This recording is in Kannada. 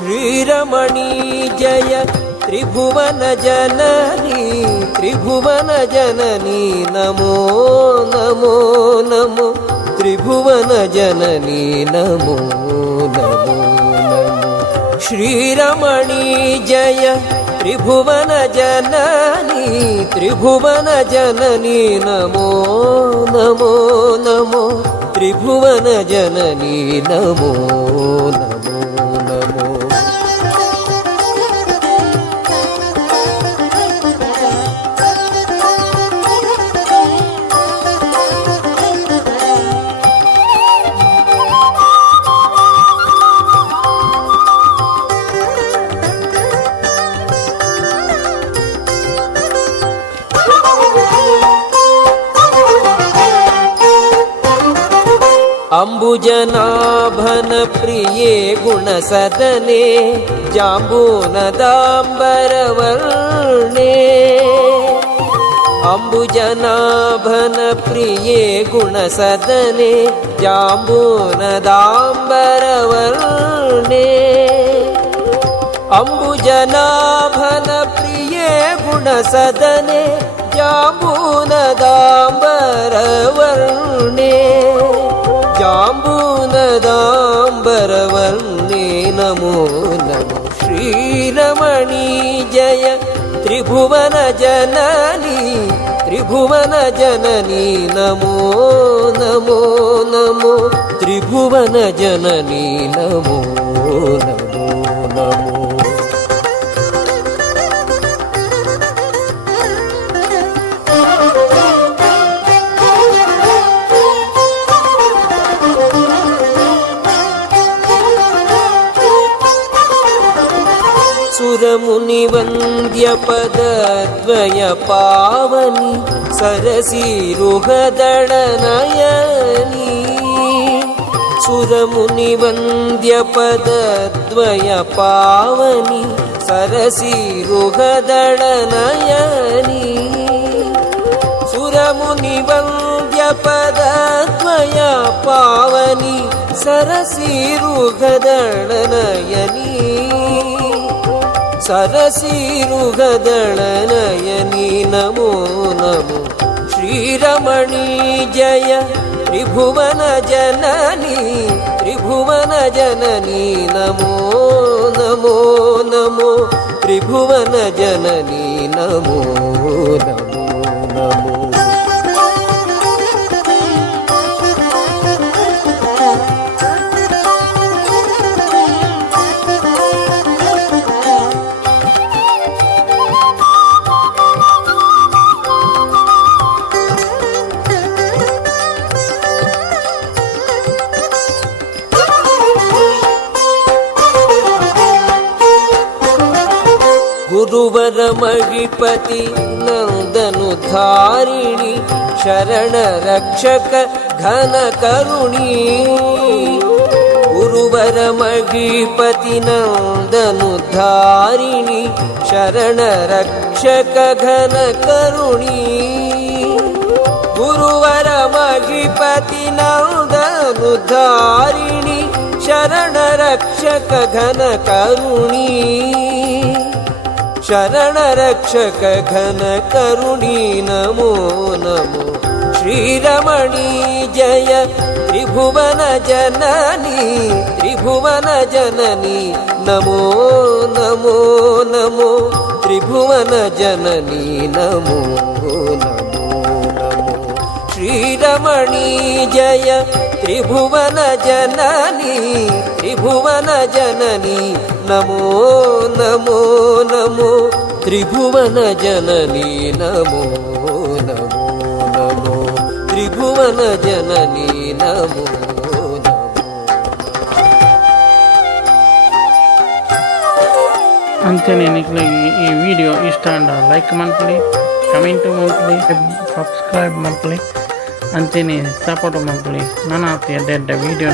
ಶ್ರೀರಮಣಿ ಜಯ ತ್ರಿಭುವನ ಜನನಿ ತ್ರಿಭುವನ ಜನನಿ ನಮೋ ನಮೋ ನಮೋ ತ್ರಿಭುವನ ಜನನಿ ನಮೋ ನಮೋ ನಮೋ ಶ್ರೀರಮಣಿ ಜಯ ತ್ರಿಭುವನ ಜನನಿ ತ್ರಿಭುವನ ಜನನಿ ನಮೋ ನಮೋ ನಮೋ ತ್ರಿಭುವನ ಜನನಿ ನಮೋ ನಮೋ ನಮೋ ಅಂಬುಜನಾಭನ ಪ್ರಿಯೇ ಗುಣಸದನೆ ಜಾಂಬೂನದಾಂಬರವರ್ಣೆ ಅಂಬುಜನಾಭನ ಪ್ರಿಯೇ ಗುಣಸದನೆ ಜಾಂಬೂನದಾಂಬರವರ್ಣೆ ಅಂಬುಜನಾಭನ ಪ್ರಿಯೇ ಗುಣಸದನೆ ಜಾಂಬೂನದಾಂಬರವರ್ಣೆ ಜಾಂಬೂನದಾಂಬರವರ್ಣೆ ನಮೋ ನಮೋ ಶ್ರೀರಮಣಿ ಜಯ ತ್ರಿಭುವನ ಜನನಿ ತ್ರಿಭುವನ ಜನನಿ ನಮೋ ನಮೋ ನಮೋ ತ್ರಿಭುವನ ಜನನಿ ನಮೋ ನಮೋ ನಮೋ ಸುರಮುನಿವಂದ್ಯ ಪದದ್ವಯ ಪಾವನಿ ಸರಸಿರುಹದಳನಯನಿ ಸುರಮುನಿವಂದ್ಯ ಪದದ್ವಯ ಪಾವನಿ ಸರಸಿರುಹದಳನಯನಿ ಸುರಮುನಿವಂದ್ಯ ಪದದ್ವಯ ಪಾವನಿ ಸರಸಿರುಹದಳನಯನಿ ಸರಸಿರುಗದಳನಯನಿ ನಮೋ ನಮೋ ಶ್ರೀರಮಣಿ ಜಯ ತ್ರಿಭುವನ ಜನನಿ ತ್ರಿಭುವನ ಜನನಿ ನಮೋ ನಮೋ ನಮೋ ತ್ರಿಭುವನ ಜನನಿ ನಮೋ ನಮೋ ನಮೋ ಗುರುವರ ಮಹಿಪತಿ ನಂದನು ಧಾರಿಣಿ ಶರಣ ರಕ್ಷಕ ಘನ ಕರುಣಿ ಗುರುವರ ಮಹಿಪತಿ ನಂದನು ಧಾರಿಣಿ ಶರಣ ರಕ್ಷಕ ಘನ ಕರುಣಿ ಗುರುವರ ಮಹಿಪತಿ ನಂದನು ಧಾರಿಣಿ ಶರಣ ರಕ್ಷಕ ಘನ ಕರುಣಿ ಶರಣ ರಕ್ಷಕ ಘನ ಕರುಣಿ ನಮೋ ನಮೋ ಶ್ರೀರಮಣಿ ಜಯ ತ್ರಿಭುವನ ಜನನಿ ತ್ರಿಭುವನ ಜನನಿ ನಮೋ ನಮೋ ನಮೋ ತ್ರಿಭುವನ ಜನನಿ ನಮೋ ನಮೋ ನಮೋ ಶ್ರೀರಮಣಿ ಜಯ ತ್ರಿಭುವನ ಜನನಿ ತ್ರಿಭುವನ ಜನನಿ ನಮೋ ನಮೋ ನಮೋ ತ್ರಿಭುವನ ಜನನಿ ನಮೋ ನಮೋ ನಮೋ ತ್ರಿಭುವನ ಜನನಿ ನಮೋ ಅಂಚನೆ ನಿಕ್ಲಿಗೆ ಈ ವಿಡಿಯೋ ಇಷ್ಟ ಅಂಡ ಲೈಕ್ ಮಾಡ್ಕೊಳ್ಳಿ, ಕಮೆಂಟ್ ಮಾಡ್ಕೊಳ್ಳಿ, ಸಬ್ಸ್ಕ್ರೈಬ್ ಮಾಡ್ಕೊಳ್ಳಿ, ಅಂಚನೆ ಸಪೋರ್ಟ್ ಮಾಡ್ಕೊಳ್ಳಿ. ನಾನು ವಿಡಿಯೋ